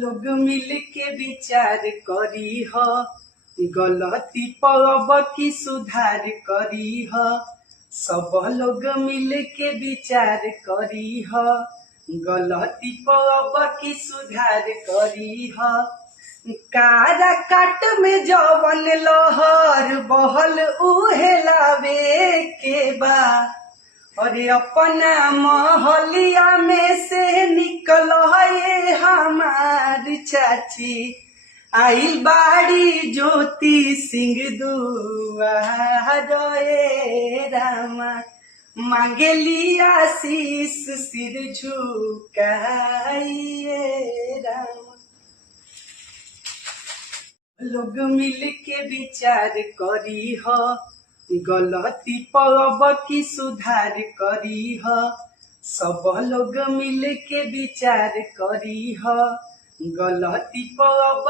लोग मिल के विचार करी ह, गलती पब की सुधार करी ह। सब लोग मिल के विचार करी ह, गलती पब की सुधार करी ह। कारा काट में जवन लहर बहल उहे लावे के बा, अरे अपना महलिया में से निकल है हमार चाची। आइल बाड़ी ज्योति सिंह दुआरे रामा, मांगेली आशीष सिर झुकाइए रामा। लोग मिल के विचार करी ह, गलती पब की सुधार करी ह। सब लोग मिल के विचार करी ह, गलती पब